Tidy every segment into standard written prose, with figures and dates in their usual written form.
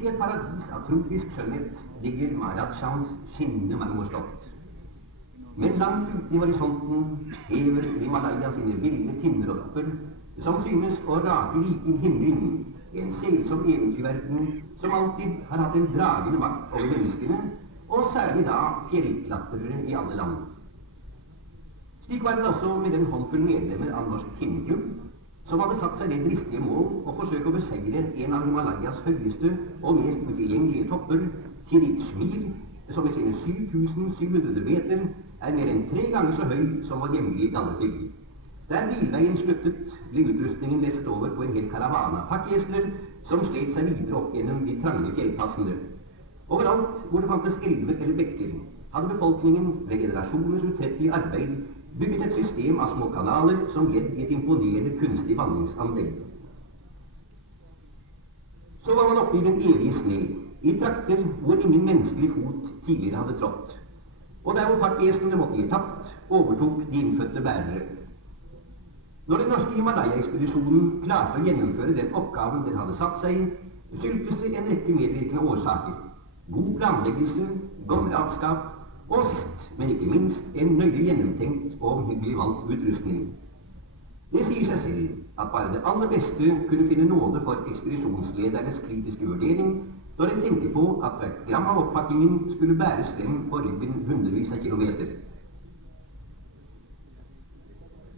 Midt i et paradis av tropisk skjønnhet ligger Maharajaens skinnende marmorslott. Men langt ute i horisonten hever Himalaya sine ville tinnerropper, som synes å rake like i himmelen, en selsom eventyrverden som alltid har hatt en dragende makt over menneskene, og særlig da fjellklatrere i alle land. Slik var det også med den håndfull medlemmer av Norsk Tinneklubb, som hadde satt seg det dristige mål å forsøke å beseire en av Himalayas høyeste og mest utilgjengelige topper, Tirikshmir, som med sine 7700 meter er mer enn 3 ganger så høy som vår hjemlige Galdhøpigg. Der bilveien sluttet, ble utrustningen lesset over på en hel karavane av pakkegjester som slet seg videre opp gjennom de trange fjellpassene. Overalt hvor det fantes elver eller bekker, hadde befolkningen ved generasjoners utrettelige arbeid bygget et system av små kanaler som ledd i et imponerende kunstig vanningsanlegg. Så var man oppe i den evige sne, i trakter hvor ingen menneskelig fot tidligere hadde trådt. Og der hvor pakkegjestene måtte gi tapt, overtok de innfødte bærere. Når den norske Himalaya-ekspedisjonen klarte å gjennomføre den oppgaven den hadde satt seg, skyldtes det en rekke medvirkende årsaker. God planleggelse, gommeratskap, og sist, men ikke minst, en nøye gjennomtenkt og omhyggelig valgt utrustning. Det sier seg selv at bare det aller beste kunne finne nåde for ekspedisjonsledernes kritiske vurdering når en tenker på at hvert gram av opppakkingen skulle bæres frem på ryggen hundrevis av kilometer.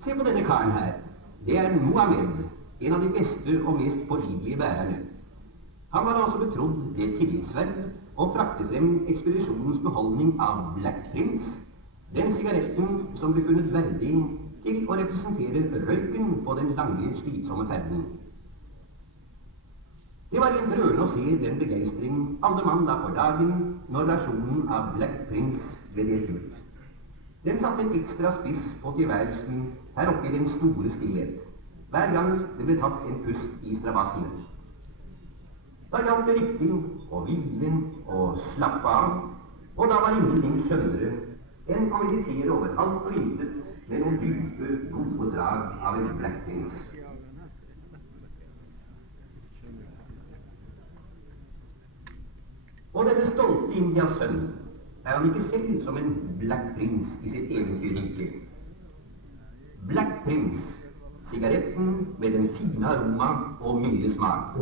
Se på denne karen her. Det er Mohammed, en av de beste og mest pålidelige bærerne. Han var altså betrodd det tillitsverv å frakte frem ekspedisjonens beholdning av Black Prince, den sigaretten som ble funnet verdig til å representere røyken på den lange, slitsomme ferden. Det var rent rørende å se den begeistring alle mann la for dagen når rasjonen av Black Prince ble delt ut. Den satte en ekstra spiss på tilværelsen her oppe i den store stillhet, hver gang det ble tatt en pust i strabassene. Da gjaldt det riktig å hvile og slappe av, og da var ingenting skjønnere enn å meditere over alt og intet med noen dype, gode drag av en Black Prince. Og denne stolte Indias sønn er han ikke selv som en Black Prince i sitt eventyrrike. Black Prince, sigaretten med den fine aroma og milde smak.